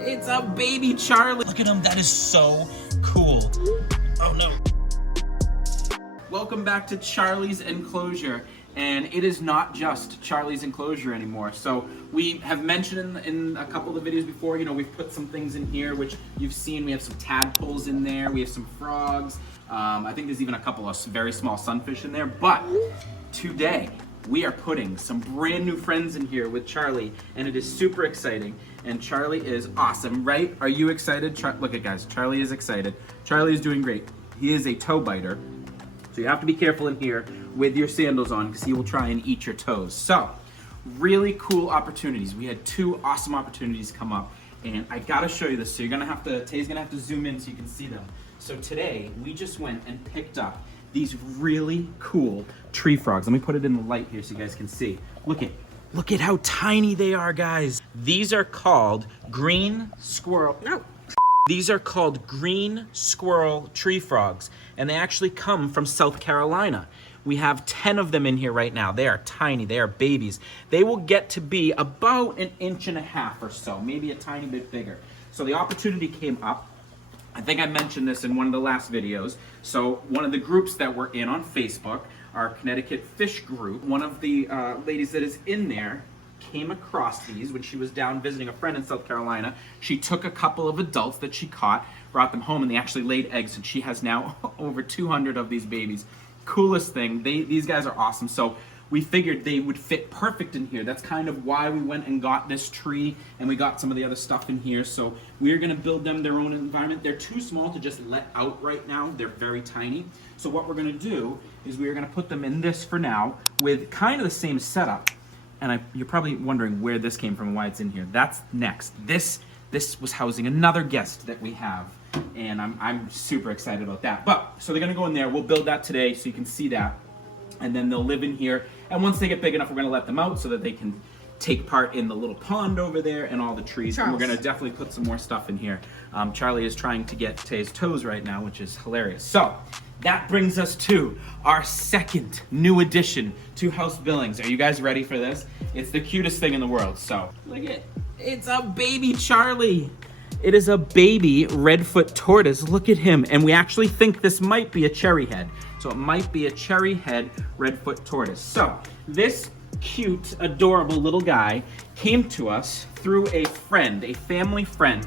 It's a baby Charlie. Look at him, that is so cool. Oh no. Welcome back to Charlie's Enclosure. And it is not just Charlie's Enclosure anymore. So we have mentioned in a couple of the videos before, you know, we've put some things in here which you've seen. We have some tadpoles in there, we have some frogs. I think there's even a couple of very small sunfish in there. But today we are putting some brand new friends in here with Charlie, and it is super exciting. And Charlie is awesome, right? Are you excited? Look at guys, Charlie is excited. Charlie is doing great. He is a toe biter. So you have to be careful in here with your sandals on because he will try and eat your toes. So, really cool opportunities. We had two awesome opportunities come up, and I gotta show you this. So Tay's gonna have to zoom in so you can see them. So today, we just went and picked up these really cool tree frogs. Let me put it in the light here so you guys can see. Look at how tiny they are, guys. These are called green squirrel. No. These are called green squirrel tree frogs, and they actually come from South Carolina. We have 10 of them in here right now. They are tiny, they are babies. They will get to be about 1.5 inches or so, maybe a tiny bit bigger. So the opportunity came up. I think I mentioned this in one of the last videos. So one of the groups that we're in on Facebook, our Connecticut Fish Group, one of the ladies that is in there came across these when she was down visiting a friend in South Carolina. She took a couple of adults that she caught, brought them home, and they actually laid eggs, and she has now over 200 of these babies. Coolest thing. These guys are awesome. So we figured they would fit perfect in here. That's kind of why we went and got this tree, and we got some of the other stuff in here. So we're gonna build them their own environment. They're too small to just let out right now. They're very tiny. So what we're gonna do is we're gonna put them in this for now with kind of the same setup. And you're probably wondering where this came from and why it's in here. That's next. This was housing another guest that we have, and I'm super excited about that. But, so they're gonna go in there. We'll build that today so you can see that. And then they'll live in here. And once they get big enough, we're gonna let them out so that they can take part in the little pond over there and all the trees. Charles. And we're gonna definitely put some more stuff in here. Charlie is trying to get Tay's toes right now, which is hilarious. So, that brings us to our second new addition to House Billings. Are you guys ready for this? It's the cutest thing in the world. So, look at it. It's a baby Charlie. It is a baby Redfoot tortoise. Look at him. And we actually think this might be a cherry head. So it might be a cherry head Redfoot tortoise. So this cute, adorable little guy came to us through a friend, a family friend.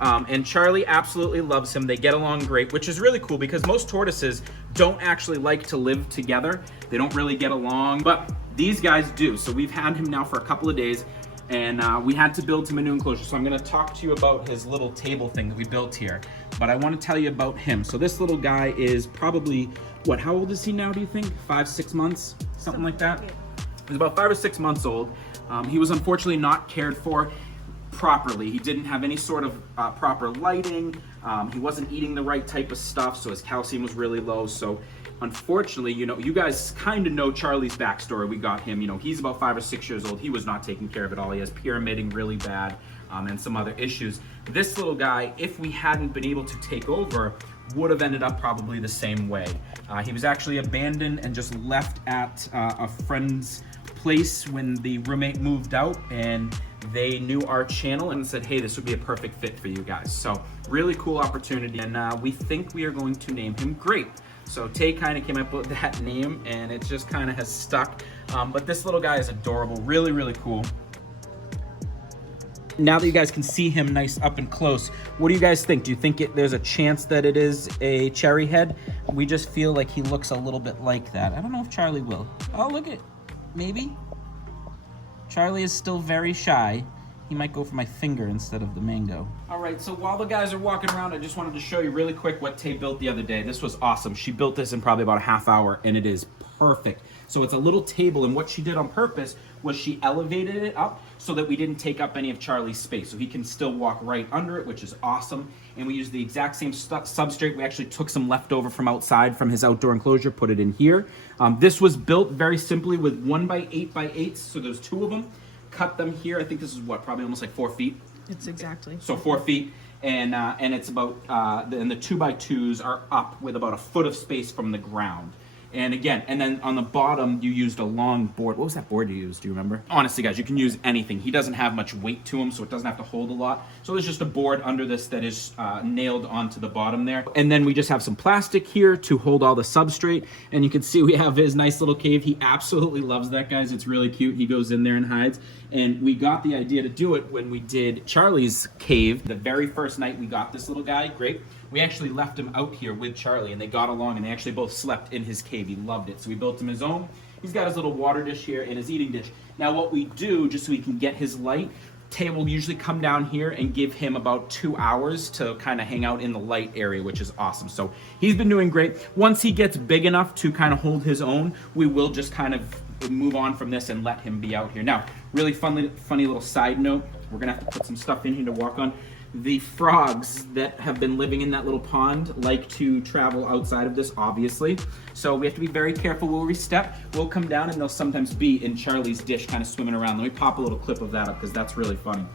And Charlie absolutely loves him. They get along great, which is really cool because most tortoises don't actually like to live together. They don't really get along, but these guys do. So we've had him now for a couple of days, and we had to build him a new enclosure. So I'm gonna talk to you about his little table thing that we built here, but I wanna tell you about him. So this little guy is probably, how old is he now, do you think? 5, 6 months, something like that? He's about 5 or 6 months old. He was unfortunately not cared for properly. He didn't have any sort of proper lighting. He wasn't eating the right type of stuff, so his calcium was really low. So unfortunately, you guys kind of know Charlie's backstory. We got him, he's about 5 or 6 years old. He was not taking care of it all. He has pyramiding really bad and some other issues. This little guy, if we hadn't been able to take over, would have ended up probably the same way. He was actually abandoned and just left at a friend's place when the roommate moved out, and they knew our channel and said, hey, this would be a perfect fit for you guys. So really cool opportunity, and we think we are going to name him Grape. So Tay kind of came up with that name, and it just kind of has stuck. But this little guy is adorable, really, really cool. Now that you guys can see him nice up and close, what do you guys think? Do you think there's a chance that it is a cherry head? We just feel like he looks a little bit like that. I don't know if Charlie will. Oh, look at, maybe. Charlie is still very shy. He might go for my finger instead of the mango. All right, so while the guys are walking around, I just wanted to show you really quick what Tay built the other day. This was awesome. She built this in probably about a half hour, and it is perfect. So it's a little table, and what she did on purpose was she elevated it up so that we didn't take up any of Charlie's space. So he can still walk right under it, which is awesome. And we used the exact same substrate. We actually took some leftover from outside from his outdoor enclosure, put it in here. This was built very simply with 1x8x8s, so there's 2 of them. Cut them here. I think this is probably almost like 4 feet. It's exactly. So 4 feet, and it's about, and the 2x2s are up with about a foot of space from the ground. And again, and then on the bottom, you used a long board. What was that board you used? Do you remember? Honestly, guys, you can use anything. He doesn't have much weight to him, so it doesn't have to hold a lot. So there's just a board under this that is nailed onto the bottom there. And then we just have some plastic here to hold all the substrate. And you can see we have his nice little cave. He absolutely loves that, guys. It's really cute. He goes in there and hides. And we got the idea to do it when we did Charlie's cave. The very first night we got this little guy, Grape, we actually left him out here with Charlie, and they got along, and they actually both slept in his cave. He loved it. So we built him his own. He's got his little water dish here and his eating dish. Now what we do, just so he can get his light, Tay will usually come down here and give him about 2 hours to kind of hang out in the light area, which is awesome. So he's been doing great. Once he gets big enough to kind of hold his own, we will just kind of move on from this and let him be out here. Now, really funny little side note, we're gonna have to put some stuff in here to walk on. The frogs that have been living in that little pond like to travel outside of this, obviously. So we have to be very careful where we step. We'll come down and they'll sometimes be in Charlie's dish kind of swimming around. Let me pop a little clip of that up because that's really funny.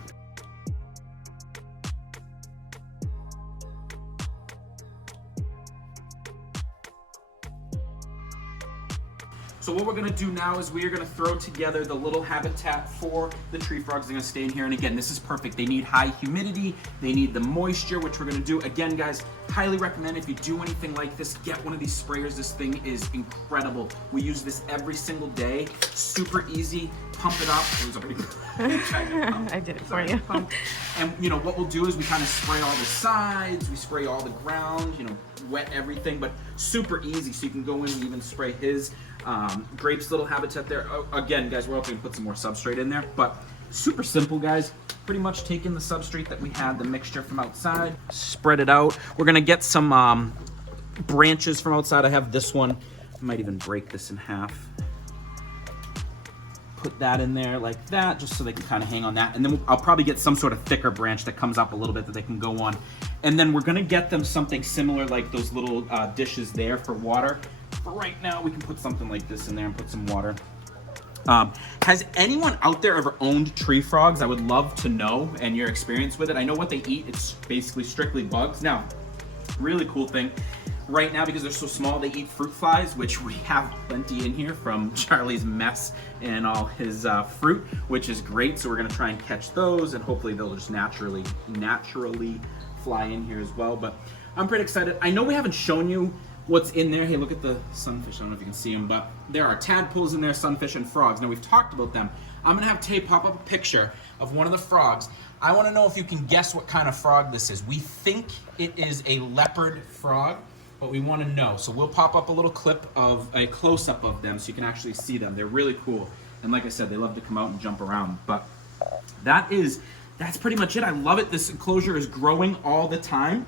So what we're gonna do now is we are gonna throw together the little habitat for the tree frogs. They're gonna stay in here, and again, this is perfect. They need high humidity, they need the moisture, which we're gonna do. Again, guys, highly recommend if you do anything like this, get one of these sprayers. This thing is incredible. We use this every single day. Super easy, pump it up. It was already I did it for you. And you know, what we'll do is we kind of spray all the sides, we spray all the ground, you know, wet everything, but super easy. So you can go in and even spray his Grape's little habitat there. Again, guys, we're also gonna put some more substrate in there, but super simple, guys. Pretty much taking the substrate that we had, the mixture from outside, spread it out. We're gonna get some branches from outside. I have this one. I might even break this in half. Put that in there like that, just so they can kind of hang on that. And then I'll probably get some sort of thicker branch that comes up a little bit that they can go on. And then we're gonna get them something similar like those little dishes there for water. For right now, we can put something like this in there and put some water. Has anyone out there ever owned tree frogs? I would love to know and your experience with it. I know what they eat. It's basically strictly bugs. Now, really cool thing. Right now, because they're so small, they eat fruit flies, which we have plenty in here from Charlie's mess and all his fruit, which is great. So we're gonna try and catch those, and hopefully they'll just naturally fly in here as well. But I'm pretty excited. I know we haven't shown you what's in there. Hey, look at the sunfish. I don't know if you can see them, but there are tadpoles in there, sunfish, and frogs. Now, we've talked about them. I'm gonna have Tay pop up a picture of one of the frogs. I wanna know if you can guess what kind of frog this is. We think it is a leopard frog, but we wanna know. So we'll pop up a little clip of a close-up of them so you can actually see them. They're really cool. And like I said, they love to come out and jump around. But that's pretty much it. I love it. This enclosure is growing all the time.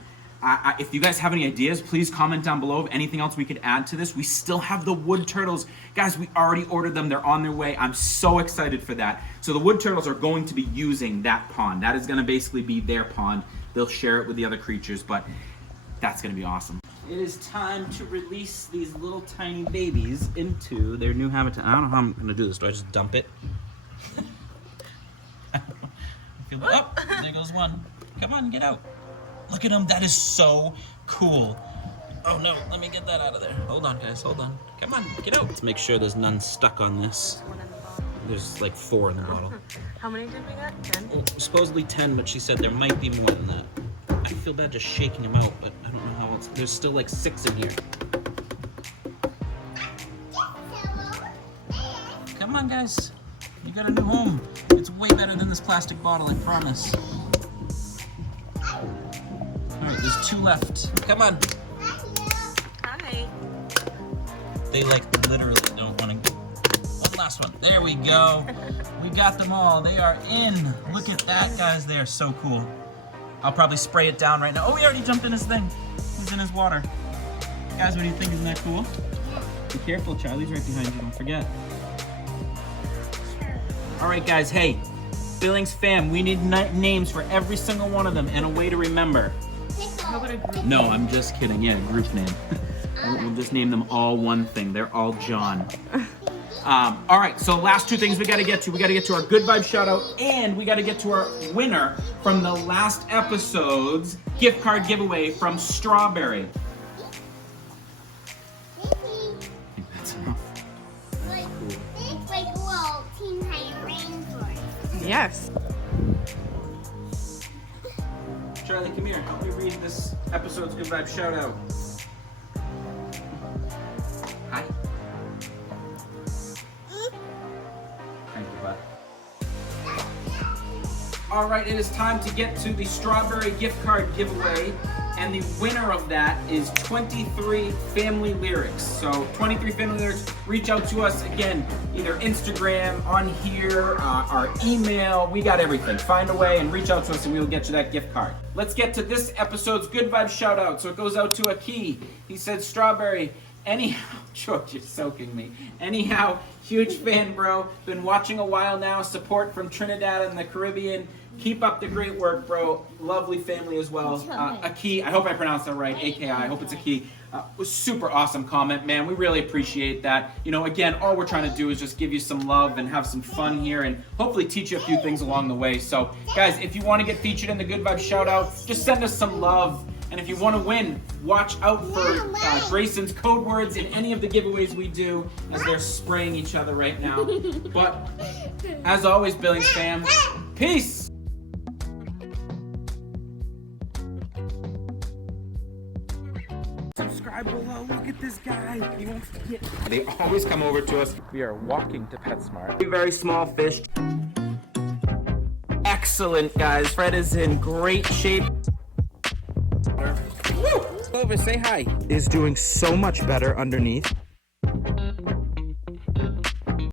If you guys have any ideas, please comment down below of anything else we could add to this. We still have the wood turtles. Guys, we already ordered them. They're on their way. I'm so excited for that. So the wood turtles are going to be using that pond. That is going to basically be their pond. They'll share it with the other creatures, but that's going to be awesome. It is time to release these little tiny babies into their new habitat. I don't know how I'm going to do this. Do I just dump it? Oh, there goes one. Come on, get out. Look at him. That is so cool. Oh no, let me get that out of there. Hold on, guys, hold on. Come on, get out. Let's make sure there's none stuck on this. There's like 4 in the bottle. How many did we get? 10? Well, supposedly 10, but she said there might be more than that. I feel bad just shaking them out, but I don't know how else. There's still like 6 in here. Come on, guys. You got a new home. It's way better than this plastic bottle, I promise. Alright, there's 2 left. Come on. Hi. They like literally don't want to. One last one. There we go. We got them all. They are in. Look at that, guys. They are so cool. I'll probably spray it down right now. Oh, he already jumped in his thing. He's in his water. Guys, what do you think? Isn't that cool? Be careful, Charlie's right behind you. Don't forget. Alright, guys. Hey, Billings fam, we need names for every single one of them and a way to remember. How about a group? No, I'm just kidding. Yeah, group name. We'll just name them all one thing. They're all John. All right, so last 2 things we got to get to. We got to get to our good vibe shout out, and we got to get to our winner from the last episode's gift card giveaway from Strawberry. Yes. Charlie, come here. Help me read this episode's Good Vibe shout out. Hi. Thank you, bud. All right, it is time to get to the strawberry gift card giveaway. And the winner of that is 23 Family Lyrics. So 23 Family Lyrics, reach out to us again, either Instagram, on here, our email. We got everything. Find a way and reach out to us and we will get you that gift card. Let's get to this episode's Good Vibe shout out. So it goes out to Aki. He said, strawberry, anyhow, George, you're soaking me. Anyhow, huge fan, bro. Been watching a while now. Support from Trinidad and the Caribbean. Keep up the great work, bro. Lovely family as well. Aki, I hope I pronounced that right. AKI, I hope it's Aki. Was super awesome comment, man. We really appreciate that. You know, again, all we're trying to do is just give you some love and have some fun here and hopefully teach you a few things along the way. So, guys, if you want to get featured in the Good Vibe shout out, just send us some love. And if you want to win, watch out for Grayson's code words in any of the giveaways we do as they're spraying each other right now. But, as always, Billings fam, peace! Subscribe below, look at this guy. He wants to get... They always come over to us. We are walking to PetSmart. Very small fish. Excellent, guys. Fred is in great shape. Woo! Clover, say hi. Is doing so much better underneath.